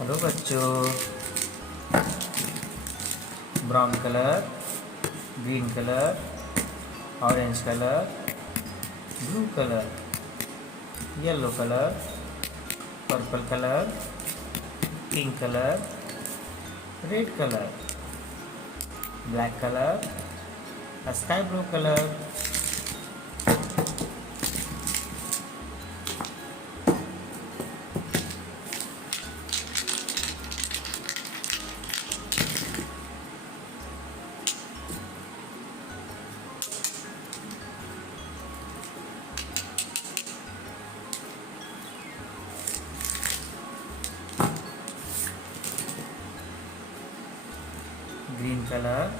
Hello बच्चों, brown colour, green colour, orange colour, blue colour, yellow colour, purple colour, pink colour, red colour, black colour, sky blue colour, green color,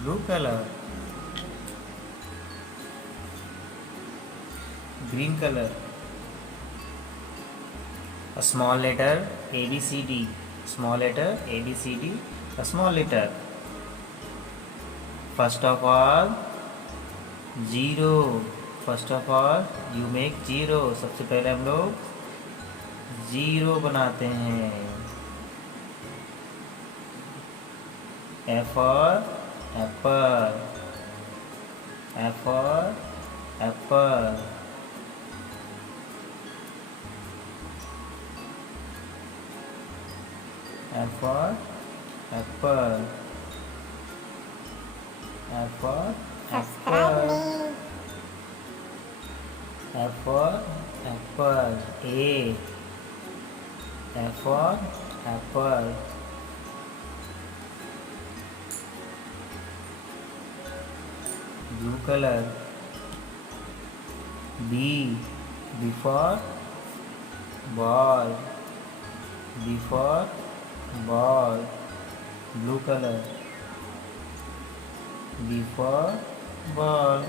blue color, green color, a small letter A B C D, small letter A B C D, a small letter. First of all, zero. First of all, you make zero. सबसे पहले हम लोग zero बनाते हैं. F for apple, F for apple, F for apple, F for apple, F for apple, A, F for apple, blue color, B, B for ball, B for ball, blue color, B for ball,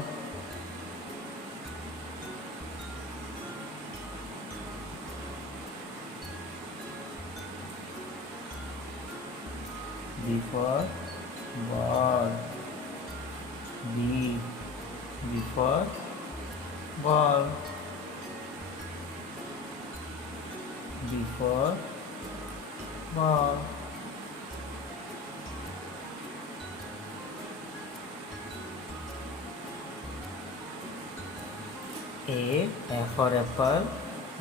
B for ball, B, B for ball, B for ball, A, F for apple,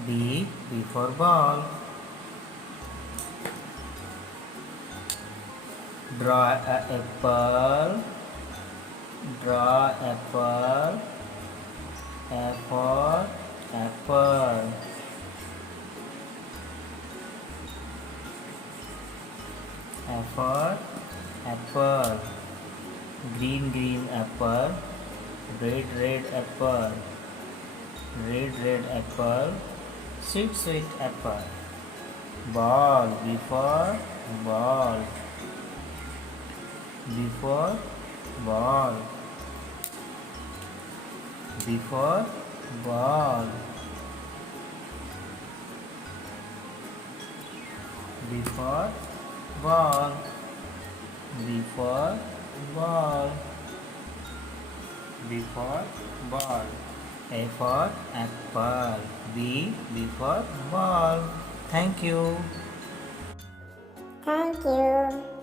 B, B for ball. Draw a apple, draw apple, F for apple, F for apple, green green apple, red apple, red apple, sweet apple, ball, B for ball, B for ball, B for ball, B for ball, B for ball, B for ball, A for apple, B for ball. Thank you. Thank you.